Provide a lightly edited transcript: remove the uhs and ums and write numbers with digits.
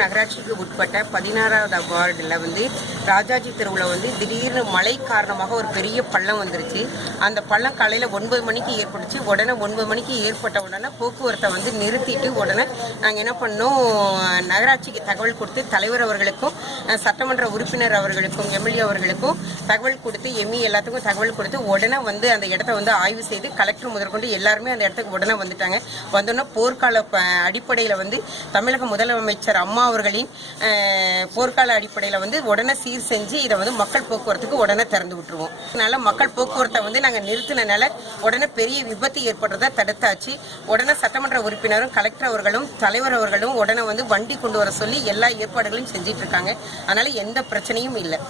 நகராட்சிக்கு உட்பட்ட 16வது வார்டில் ராஜாஜி தெருவில் திடீர்னு மழை காரணமாக ஒரு பெரிய பள்ளம் வந்துருச்சு. அந்த பள்ளம் காலையில் 9 மணிக்கு ஏற்பட்டுச்சு. உடனே 9 மணிக்கு ஏற்பட்ட உடனே போக்குவரத்தை நிறுத்திட்டு உடனே நாங்கள் என்ன பண்ணோம், நகராட்சிக்கு தகவல் கொடுத்து தலைவர் அவர்களுக்கும் சட்டமன்ற உறுப்பினர் அவர்களுக்கும் எம்எல்ஏ அவர்களுக்கும் தகவல் கொடுத்து எம்இ எல்லாத்துக்கும் தகவல் கொடுத்து உடனே அந்த இடத்த ஆய்வு செய்து கலெக்டர் முதற்கொண்டு எல்லாருமே அந்த இடத்துக்கு உடனே வந்துட்டாங்க. வந்தோன்னா போர்க்கால அடிப்படையில் தமிழக முதலமைச்சர் அம்மா அவர்களின் போர்க்கால அடிப்படையில் உடனே சீர் செஞ்சு இதை மக்கள் போக்குவரத்துக்கு உடனே திறந்து விட்டுருவோம். அதனால மக்கள் போக்குவரத்தை நாங்கள் நிறுத்தினால உடனே பெரிய விபத்து ஏற்படுறதை தடுத்தாச்சு. உடனே சட்டமன்ற உறுப்பினரும் கலெக்டர் அவர்களும் தலைவர் அவர்களும் உடனே வண்டி கொண்டு வர சொல்லி எல்லா ஏற்பாடுகளையும் செஞ்சிட்டு இருக்காங்க. அதனால எந்த பிரச்சனையும் இல்லை.